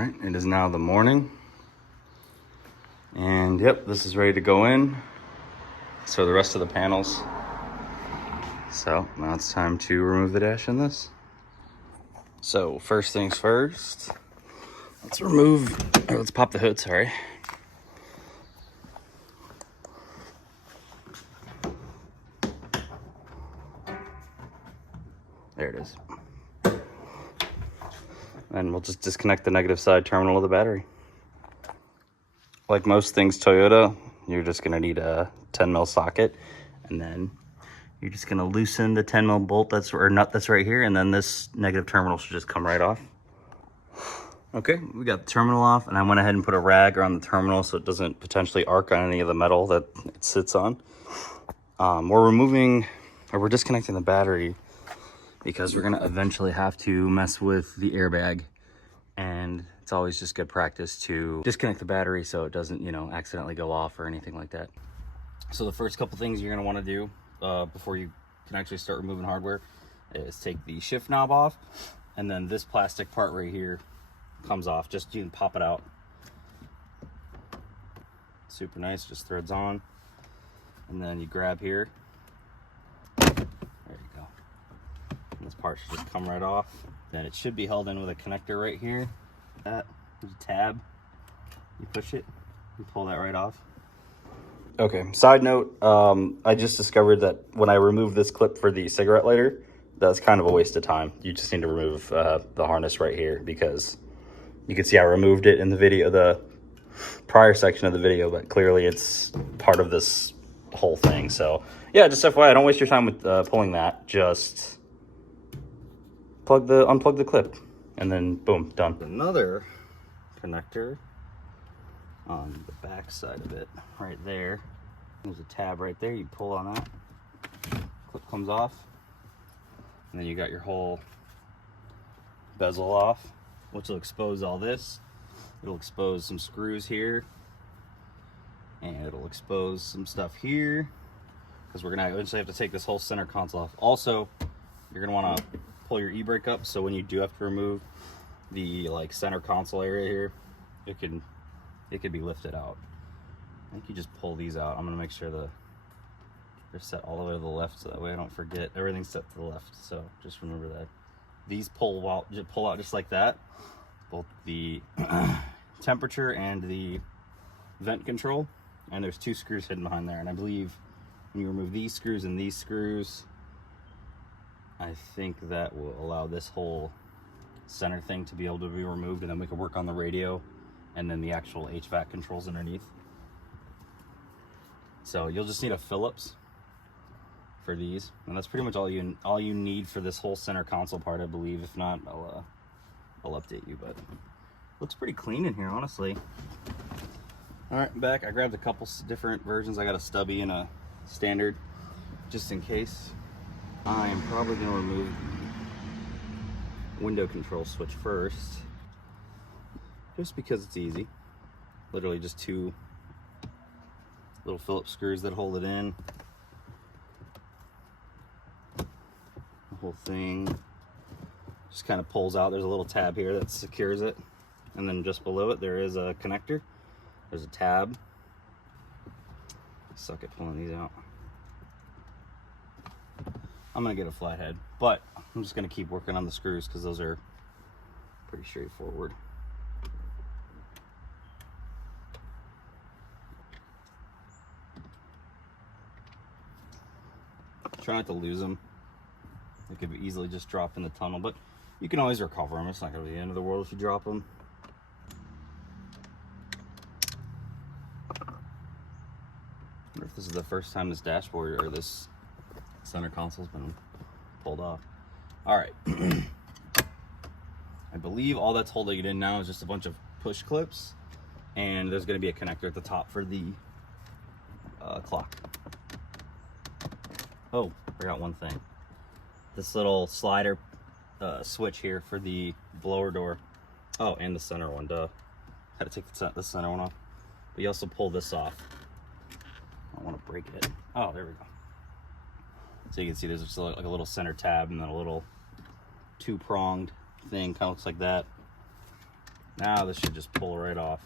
All right, it is now the morning, and yep, this is ready to go in. So the rest of the panels. So now it's time to remove the dash in this. So first things first, let's pop the hood, sorry. There it is. And we'll just disconnect the negative side terminal of the battery. Like most things Toyota, you're just gonna need a 10 mil socket, and then you're just gonna loosen the 10 mil bolt or nut that's right here, and then this negative terminal should just come right off. Okay, we got the terminal off, and I went ahead and put a rag around the terminal so it doesn't potentially arc on any of the metal that it sits on. We're disconnecting the battery because we're gonna eventually have to mess with the airbag, and it's always just good practice to disconnect the battery so it doesn't, accidentally go off or anything like that. So the first couple things you're gonna wanna do before you can actually start removing hardware is take the shift knob off, and then this plastic part right here comes off. Just, you can pop it out. Super nice, just threads on. And then you grab here. There you go. And this part should just come right off. Then it should be held in with a connector right here. There's a tab. You push it, you pull that right off. Okay, side note, I just discovered that when I removed this clip for the cigarette lighter, that's kind of a waste of time. You just need to remove the harness right here, because you can see I removed it in the video, the prior section of the video, but clearly it's part of this whole thing. So yeah, just FYI, don't waste your time with pulling that. Just unplug the clip, and then boom, done. Another connector on the back side of it, right there. There's a tab right there. You pull on that, clip comes off, and then you got your whole bezel off, which will expose all this. It'll expose some screws here, and it'll expose some stuff here, because we're gonna eventually have to take this whole center console off. Also, you're gonna want to pull your e-brake up, so when you do have to remove the center console area here, it could be lifted out. I think you just pull these out. I'm gonna make sure they're set all the way to the left, so that way I don't forget. Everything's set to the left, so just remember that. These pull out just like that. Both the temperature and the vent control, and there's 2 screws hidden behind there. And I believe when you remove these screws and these screws, I think that will allow this whole center thing to be able to be removed, and then we can work on the radio and then the actual HVAC controls underneath. So you'll just need a Phillips for these, and that's pretty much all you need for this whole center console part, I believe. If not, I'll update you, but looks pretty clean in here, honestly. All right, back. I grabbed a couple different versions. I got a stubby and a standard, just in case. I'm probably gonna remove the window control switch first, just because it's easy. Literally just 2 little Phillips screws that hold it in. The whole thing just kind of pulls out. There's a little tab here that secures it, and then just below it there is a connector. There's a tab. Suck at pulling these out. I'm gonna get a flathead, but I'm just gonna keep working on the screws because those are pretty straightforward. Try not to lose them. They could easily just drop in the tunnel, but you can always recover them. It's not going to be the end of the world if you drop them. I wonder if this is the first time this dashboard or this center console's been pulled off. All right. I believe all that's holding it in now is just a bunch of push clips, and there's going to be a connector at the top for the clock. Oh, forgot one thing. This little slider switch here for the blower door. Oh, and the center one, duh. Had to take the center one off. But you also pull this off. I don't want to break it. Oh, there we go. So you can see there's just like a little center tab, and then a little 2-pronged thing, kind of looks like that. Now this should just pull right off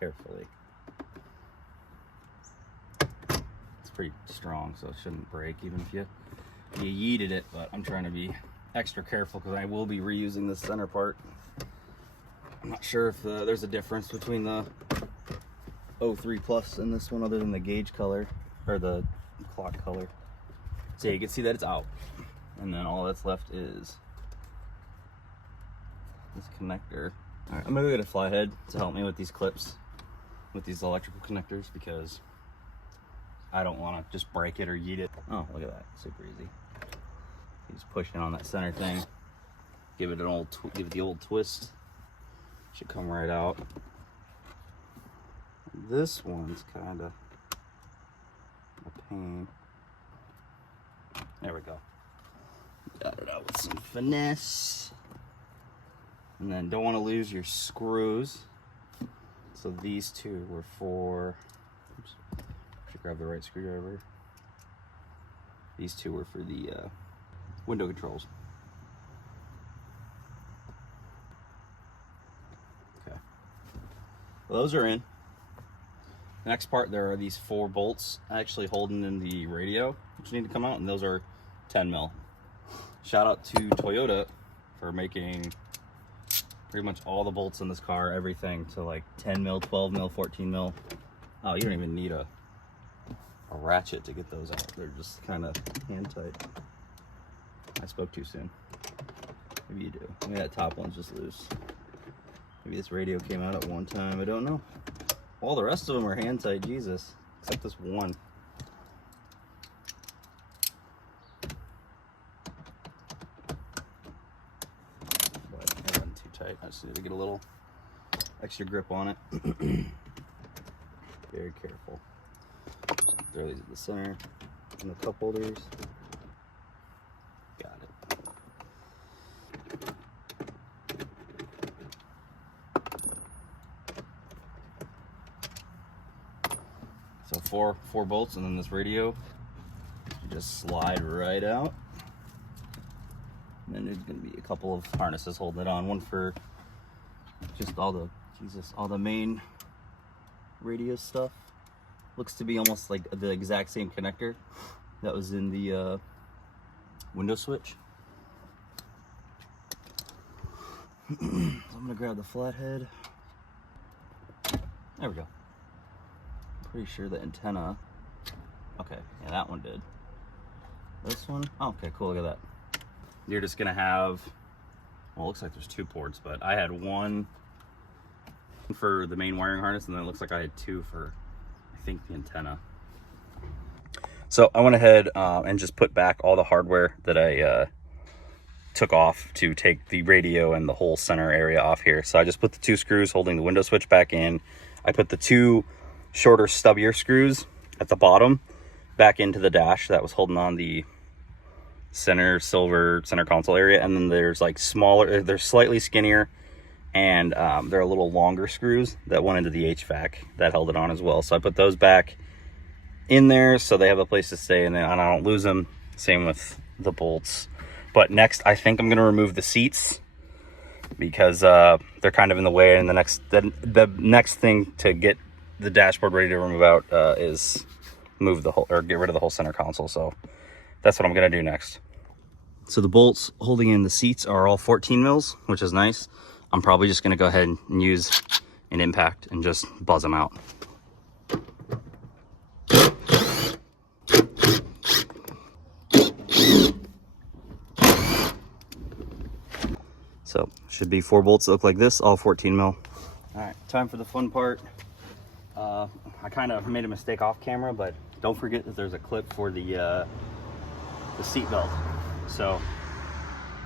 carefully. It's pretty strong, so it shouldn't break even if you yeeted it, but I'm trying to be extra careful because I will be reusing this center part. I'm not sure if there's a difference between the 03 Plus and this one other than the gauge color or the clock color. So you can see that it's out, and then all that's left is this connector. All right, I'm gonna go get a flathead to help me with these clips, with these electrical connectors, because I don't want to just break it or yeet it. Oh, look at that, super easy. You just push in on that center thing, give it the old twist. Should come right out. This one's kind of a pain. There we go. Got it out with some finesse. And then don't want to lose your screws. So these two were for, oops, should grab the right screwdriver. These two were for the window controls. Okay. Well, those are in. The next part, there are these 4 bolts actually holding in the radio, which need to come out, and those are 10 mil. Shout out to Toyota for making pretty much all the bolts in this car, everything to like 10 mil, 12 mil, 14 mil. Oh, you don't even need a ratchet to get those out. They're just kind of hand tight. I spoke too soon. Maybe you do. Maybe that top one's just loose. Maybe this radio came out at one time. I don't know. All the rest of them are hand tight, Jesus, except this one. But it wasn't too tight. I just need to get a little extra grip on it. Very careful. Just throw these at the center and the cup holders. Got it. So four bolts, and then this radio, you just slide right out. And then there's gonna be a couple of harnesses holding it on. One for just all the main radio stuff. Looks to be almost like the exact same connector that was in the window switch. So I'm gonna grab the flathead. There we go. Pretty sure the antenna, okay, yeah, that one did. This one, oh, okay, cool, look at that. You're just gonna have, well, it looks like there's 2 ports, but I had one for the main wiring harness, and then it looks like I had 2 for, I think, the antenna. So I went ahead and just put back all the hardware that I took off to take the radio and the whole center area off here. So I just put the 2 screws holding the window switch back in. I put the 2 shorter, stubbier screws at the bottom back into the dash that was holding on the center console area, and then there's like smaller, they're slightly skinnier, and they're a little longer screws that went into the HVAC that held it on as well. So I put those back in there so they have a place to stay, and I don't lose them. Same with the bolts. But next, I think I'm going to remove the seats because they're kind of in the way, and the next thing to get the dashboard ready to remove out is move the whole, or get rid of the whole center console. So that's what I'm gonna do next. So the bolts holding in the seats are all 14 mils, which is nice. I'm probably just gonna go ahead and use an impact and just buzz them out. So should be 4 bolts that look like this, all 14 mil. All right, time for the fun part. I kind of made a mistake off camera, but don't forget that there's a clip for the seat belt. So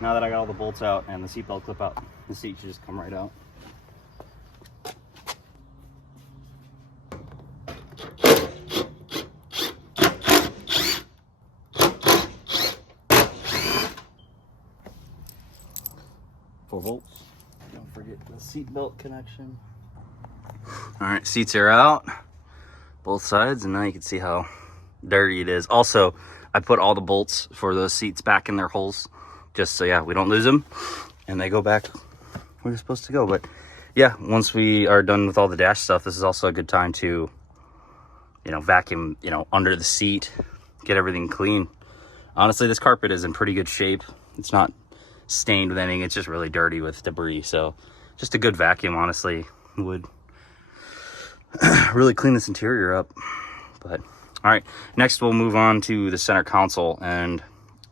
now that I got all the bolts out and the seat belt clip out, the seat should just come right out. Four bolts. Don't forget the seat belt connection. All right, seats are out, both sides, and now you can see how dirty it is. Also, I put all the bolts for those seats back in their holes, just so, yeah, we don't lose them, and they go back we're supposed to go. But yeah, once we are done with all the dash stuff, this is also a good time to, you know, vacuum, you know, under the seat, get everything clean. Honestly, this carpet is in pretty good shape. It's not stained with anything. It's just really dirty with debris. So just a good vacuum, honestly, would really clean this interior up. But all right, next we'll move on to the center console. And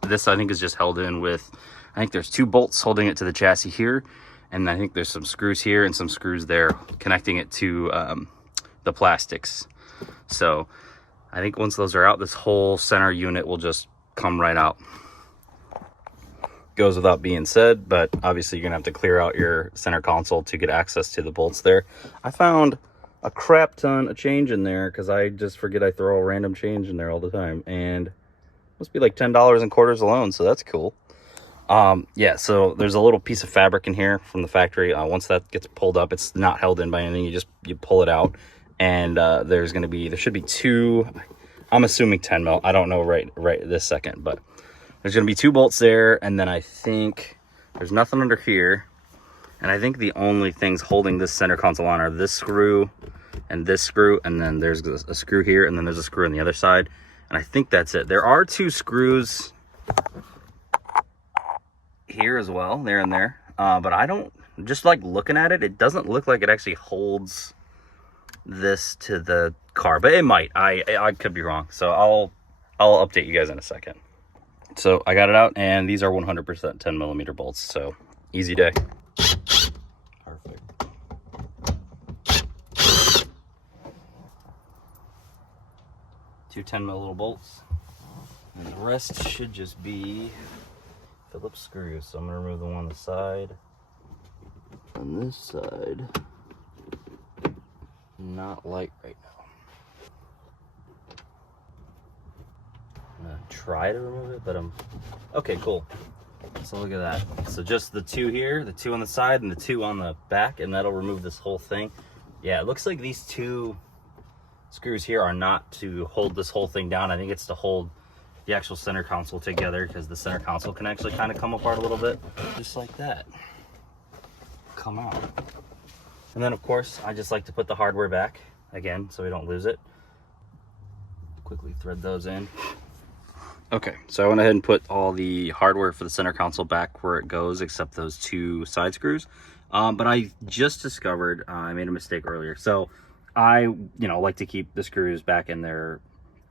this, I think, is just held in with, I think there's 2 bolts holding it to the chassis here. And I think there's some screws here and some screws there connecting it to the plastics. So I think once those are out, this whole center unit will just come right out. Goes without being said, but obviously you're gonna have to clear out your center console to get access to the bolts there. I found a crap ton of change in there because I just forget I throw a random change in there all the time, and it must be like $10 in quarters alone, so that's cool. Yeah, so there's a little piece of fabric in here from the factory. Once that gets pulled up, it's not held in by anything. You pull it out, and there should be 2, I'm assuming 10 mil. I don't know right this second, but there's gonna be 2 bolts there, and then I think there's nothing under here. And I think the only things holding this center console on are this screw, and then there's a screw here, and then there's a screw on the other side. And I think that's it. There are 2 screws here as well, there and there. But I don't, just like looking at it, it doesn't look like it actually holds this to the car, but it might. I could be wrong. So I'll update you guys in a second. So I got it out, and these are 100% 10 millimeter bolts. So easy day. Perfect. 2 10 mil little bolts, and the rest should just be Phillips screws. So I'm gonna remove the one on the side. On this side, not light right now. I'm gonna try to remove it, but okay, cool. So look at that. So just the 2 here, the 2 on the side, and the 2 on the back, and that'll remove this whole thing. Yeah, it looks like these 2 screws here are not to hold this whole thing down. I think it's to hold the actual center console together, because the center console can actually kind of come apart a little bit, just like that. Come out. And then of course, I just like to put the hardware back again so we don't lose it. Quickly thread those in. Okay, so I went ahead and put all the hardware for the center console back where it goes, except those 2 side screws. But I just discovered I made a mistake earlier. So I, like to keep the screws back in their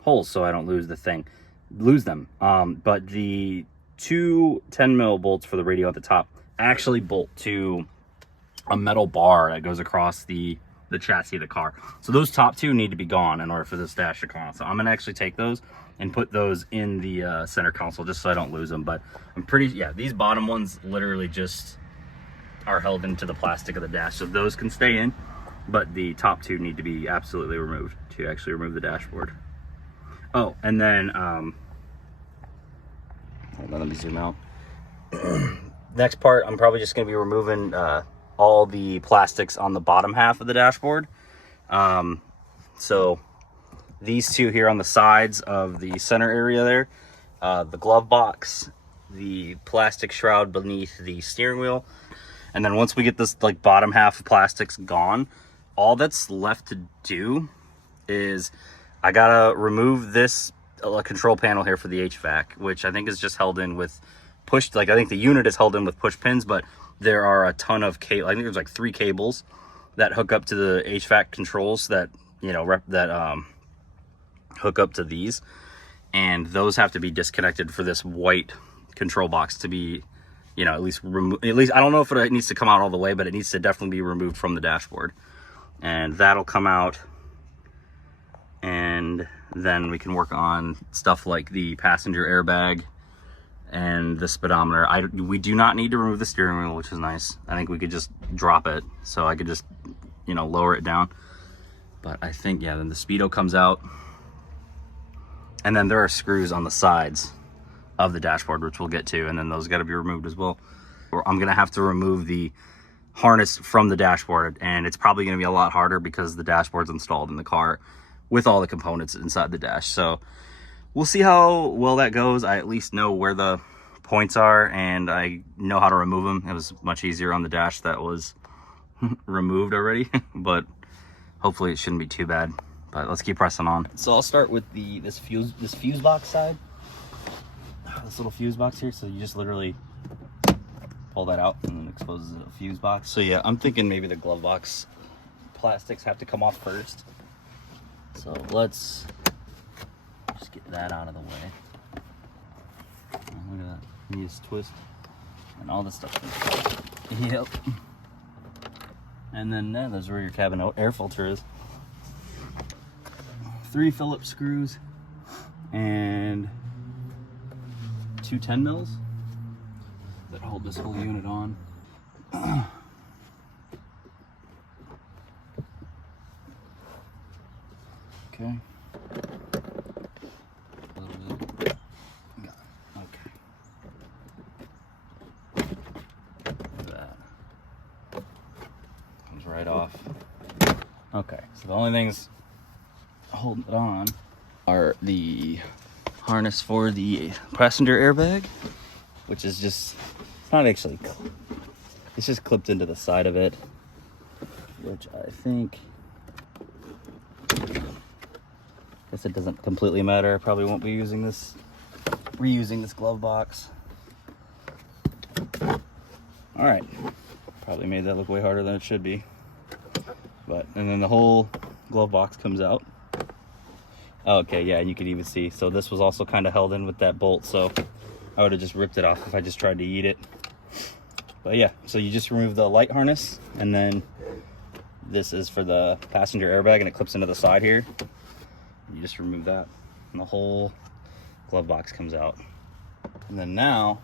holes so I don't lose them. But the 2 10 mil bolts for the radio at the top actually bolt to a metal bar that goes across the chassis of the car. So those top 2 need to be gone in order for this dash to come on. So I'm gonna actually take those and put those in the center console just so I don't lose them. But these bottom ones literally just are held into the plastic of the dash, so those can stay in, but the top 2 need to be absolutely removed to actually remove the dashboard. Oh, and then hold on, let me zoom out. Next part, I'm probably just going to be removing all the plastics on the bottom half of the dashboard. So these 2 here on the sides of the center area there, the glove box, the plastic shroud beneath the steering wheel. And then once we get this bottom half of plastics gone, all that's left to do is I gotta remove this control panel here for the HVAC, which I think is just held in with push, I think the unit is held in with push pins, but there are a ton of cable. I think there's 3 cables that hook up to the HVAC controls that, hook up to these, and those have to be disconnected for this white control box to be, at least I don't know if it needs to come out all the way, but it needs to definitely be removed from the dashboard. And that'll come out, and then we can work on stuff like the passenger airbag and the speedometer. We do not need to remove the steering wheel, which is nice. I think we could just drop it, so I could just, lower it down. But I think, then the speedo comes out. And then there are screws on the sides of the dashboard, which we'll get to, and then those got to be removed as well. I'm going to have to remove the harness from the dashboard, and it's probably going to be a lot harder because the dashboard's installed in the car with all the components inside the dash. So we'll see how well that goes. I at least know where the points are, and I know how to remove them. It was much easier on the dash that was removed already, but hopefully it shouldn't be too bad. But let's keep pressing on. So I'll start with this fuse box side. This little fuse box here. So you just literally pull that out and then exposes a fuse box. So yeah, I'm thinking maybe the glove box plastics have to come off first. So let's just get that out of the way. Look at that. You just twist and all this stuff. Yep. And then there's where your cabin air filter is. 3 Phillips screws and 2 10 mils that hold this whole unit on. Okay. A little bit. Got it. Okay. Look at that. Comes right off. Okay, so the only things holding it on are the harness for the passenger airbag, which is just, it's not actually, it's just clipped into the side of it, which I think, guess it doesn't completely matter. I probably won't be using this, reusing this glove box. All right, probably made that look way harder than it should be. But, and then the whole glove box comes out. Okay, yeah, and you can even see, so this was also kind of held in with that bolt, so I would have just ripped it off if I just tried to eat it. But yeah, so you just remove the light harness, and then this is for the passenger airbag, and it clips into the side here. You just remove that, and the whole glove box comes out. And then now,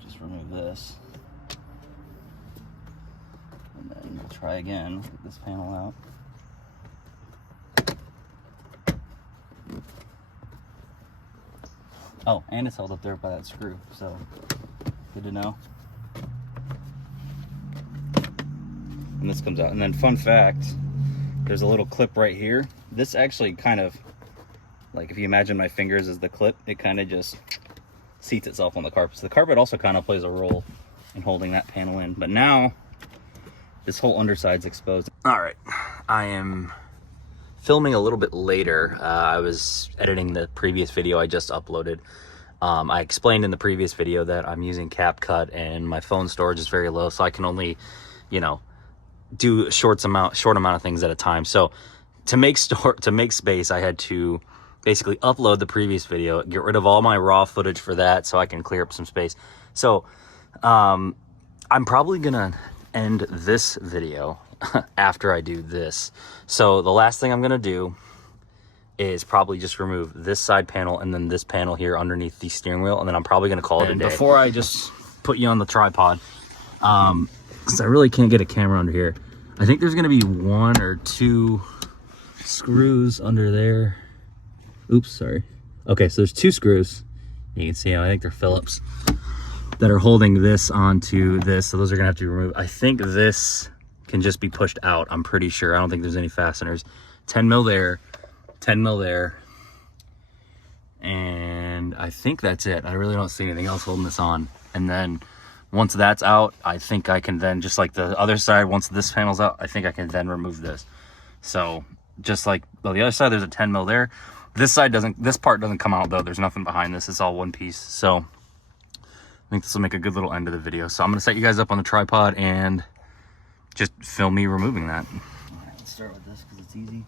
just remove this. And then we'll try again, get this panel out. Oh, and it's held up there by that screw, so good to know. And this comes out. And then fun fact, there's a little clip right here. This actually kind of, like if you imagine my fingers as the clip, it kind of just seats itself on the carpet. So the carpet also kind of plays a role in holding that panel in. But now, this whole underside's exposed. All right, I am filming a little bit later. I was editing the previous video I just uploaded. I explained in the previous video that I'm using CapCut and my phone storage is very low, so I can only, you know, do a short amount of things at a time. So to make space, I had to basically upload the previous video, get rid of all my raw footage for that so I can clear up some space. So I'm probably gonna end this video after I do this. So the last thing I'm gonna do is probably just remove this side panel and then this panel here underneath the steering wheel, and then I'm probably gonna call it a day. Before I just put you on the tripod, because I really can't get a camera under here, I think there's gonna be 1 or 2 screws under there. Oops, sorry. Okay, so there's 2 screws. You can see how I think they're Phillips that are holding this onto this, so those are gonna have to be removed. I think this can just be pushed out, I'm pretty sure. I don't think there's any fasteners. 10 mil there, 10 mil there, and I think that's it. I really don't see anything else holding this on. And then once that's out, I think I can then, just like the other side, once this panel's out, I think I can then remove this. So just like, well, the other side, there's a 10 mil there. This side doesn't, this part doesn't come out though. There's nothing behind this. It's all one piece. So I think this will make a good little end to the video. So I'm gonna set you guys up on the tripod and just film me removing that. All right, let's start with this because it's easy.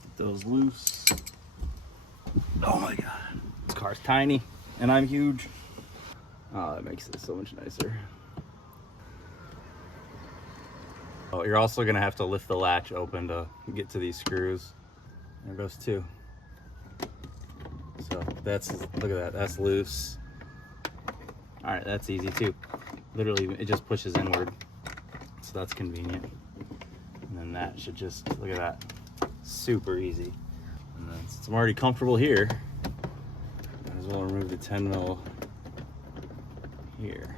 Get those loose. Oh my God, this car's tiny and I'm huge. Oh, that makes it so much nicer. Oh, you're also gonna have to lift the latch open to get to these screws. There goes 2. So that's, look at that, that's loose. All right, that's easy too. Literally, it just pushes inward. So that's convenient. And then that should just, look at that, super easy. And then since I'm already comfortable here, might as well remove the 10 mil here.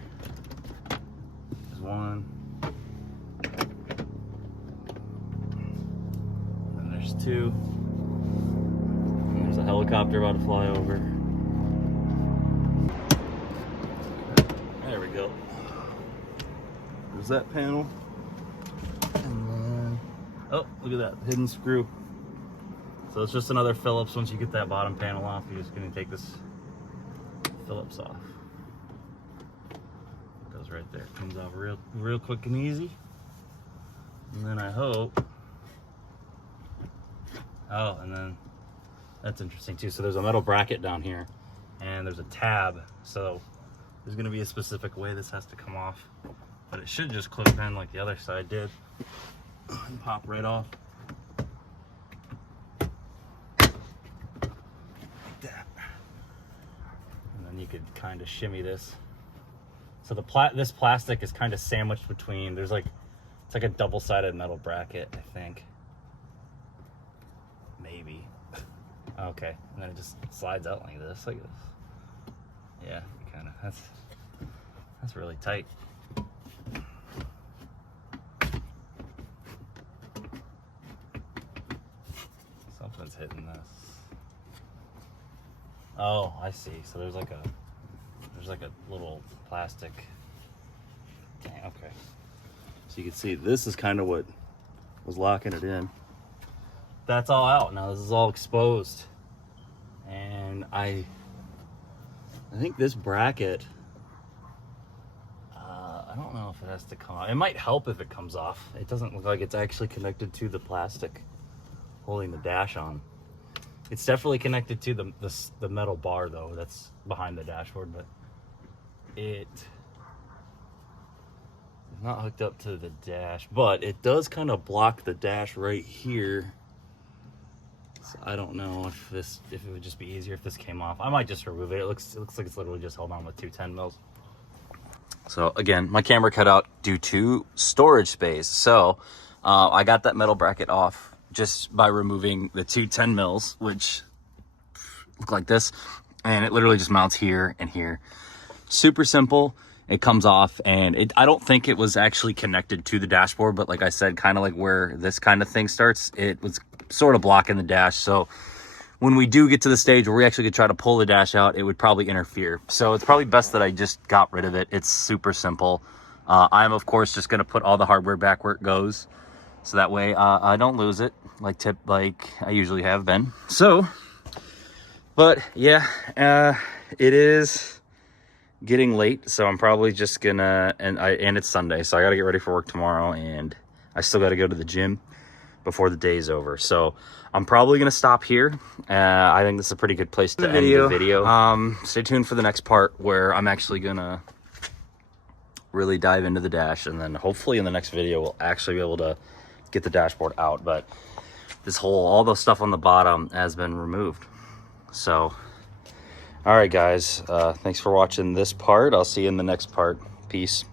There's 1, too. And there's a helicopter about to fly over. There we go. There's that panel. And then, oh, look at that hidden screw. So it's just another Phillips. Once you get that bottom panel off, you're just going to take this Phillips off. It goes right there. It comes off real quick and easy. And then I hope. Oh, and then that's interesting too. So there's a metal bracket down here, and there's a tab. So there's going to be a specific way this has to come off, but it should just clip in like the other side did and pop right off. That. And then you could kind of shimmy this. So this plastic is kind of sandwiched between. It's like a double-sided metal bracket, I think. Maybe. Okay, and then it just slides out like this, I guess. Yeah, kind of. That's really tight. Something's hitting this. Oh, I see. So there's like a little plastic. Dang, okay. So you can see this is kind of what was locking it in. That's all out now. This is all exposed, and I think this bracket. I don't know if it has to come off. It might help if it comes off. It doesn't look like it's actually connected to the plastic holding the dash on. It's definitely connected to the metal bar though that's behind the dashboard, but it is not hooked up to the dash. But it does kind of block the dash right here. So I don't know if it would just be easier if this came off. I might just remove it. It looks like it's literally just held on with 2 10 mils. So again, my camera cut out due to storage space. So I got that metal bracket off just by removing the 2 10 mils, which look like this. And it literally just mounts here and here. Super simple. It comes off, and I don't think it was actually connected to the dashboard, but like I said, kind of like where this kind of thing starts, it was sort of blocking the dash. So when we do get to the stage where we actually could try to pull the dash out, it would probably interfere. So it's probably best that I just got rid of it. It's super simple. I'm of course just going to put all the hardware back where it goes, so that way I don't lose it like I usually have been. So, but yeah, it is getting late, so I'm probably just gonna, and it's Sunday, so I gotta get ready for work tomorrow, and I still gotta go to the gym before the day's over. So I'm probably gonna stop here. I think this is a pretty good place to end the video. Stay tuned for the next part where I'm actually gonna really dive into the dash, and then hopefully in the next video we'll actually be able to get the dashboard out. But all the stuff on the bottom has been removed. So all right, guys, thanks for watching this part. I'll see you in the next part. Peace.